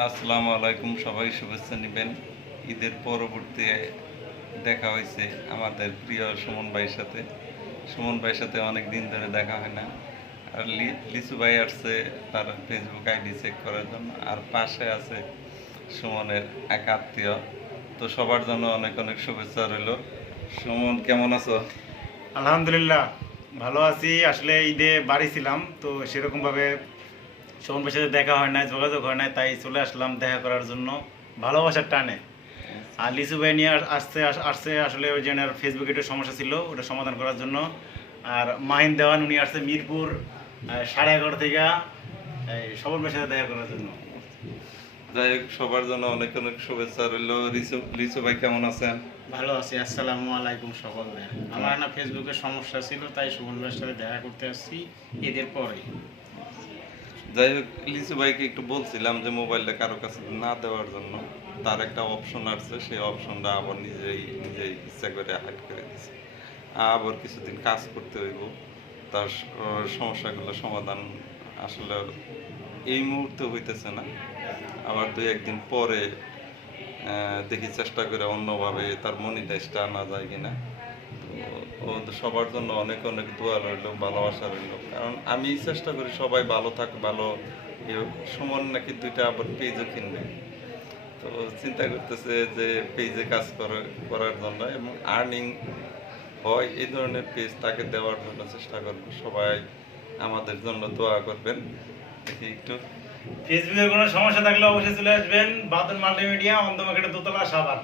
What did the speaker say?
আসসালামু আলাইকুম। সবাই শুভেচ্ছা নেবেন। ঈদের পরবর্তী দেখা হয়েছে আমাদের প্রিয় সুমন ভাইয়ের সাথে। সুমন ভাইয়ের সাথে অনেক দিন ধরে দেখা হয় না। আর লিচু ভাই আসছে তার ফেসবুক আইডি চেক করার জন্য। আর পাশে আছে সুমনের এক আত্মীয়। তো সবার জন্য অনেক অনেক শুভেচ্ছা রইল। সুমন, কেমন আছো? আলহামদুলিল্লাহ, ভালো আছি। আসলে ঈদে বাড়ি ছিলাম, তো সেরকমভাবে ভাইয়ের সাথে দেখা হয় নাই যোগাযোগ হয় নাই তাই চলে আসলাম দেখা করার জন্য। ভালোবাসার টানে। আর লিচু ভাই নিয়ে আসতে আসছে আসলে ওই জন্য ফেসবুকে একটু সমস্যা ছিল ওটা সমাধান করার জন্য। আর মাহিন দেওয়ান উনি আসছে মিরপুর সাড়ে এগারো থেকে এই সবল সাথে দেখা করার জন্য। যাই হোক সবার জন্য অনেক অনেক শুভেচ্ছা রইল। লিচু লিচু ভাই কেমন আছেন? ভালো আছি আসসালামু আলাইকুম সকলে আমার না ফেসবুকে সমস্যা ছিল তাই সুমন ভাইয়ের সাথে দেখা করতে আসছি এদের পরে। যাই হোক লিচু ভাইকে একটু বলছিলাম যে মোবাইলটা কারও কাছে না দেওয়ার জন্য তার একটা অপশন আছে সেই অপশনটা আবার নিজেই নিজেই ইচ্ছা করে হাইড করে দিছে। আবার কিছুদিন কাজ করতে হইব, তার সমস্যাগুলো সমাধান আসলে এই মুহূর্তে হইতেছে না। আবার দুই, একদিন পরে দেখি চেষ্টা করে অন্যভাবে তার মনিটাইজটা আনা যায় কিনা। ও সবার জন্য অনেক অনেক দোয়া রইল, ভালোবাসা রইল। কারণ আমি চেষ্টা করি সবাই ভালো থাক, ভালো ইয়ে। সুমন নাকি দুইটা আবার পেজও কিনবে তো চিন্তা করতেছে যে পেজে কাজ করে, করার জন্য এবং আর্নিং হয় এই ধরনের পেজ তাকে দেওয়ার জন্য চেষ্টা করব। সবাই আমাদের জন্য দোয়া করবেন। দেখি একটু। ফেসবুকের কোনো সমস্যা থাকলে অবশ্যই চলে আসবেন। বাদন মাল্টিমিডিয়া, অন্ধ মার্কেটের দোতলা সাবান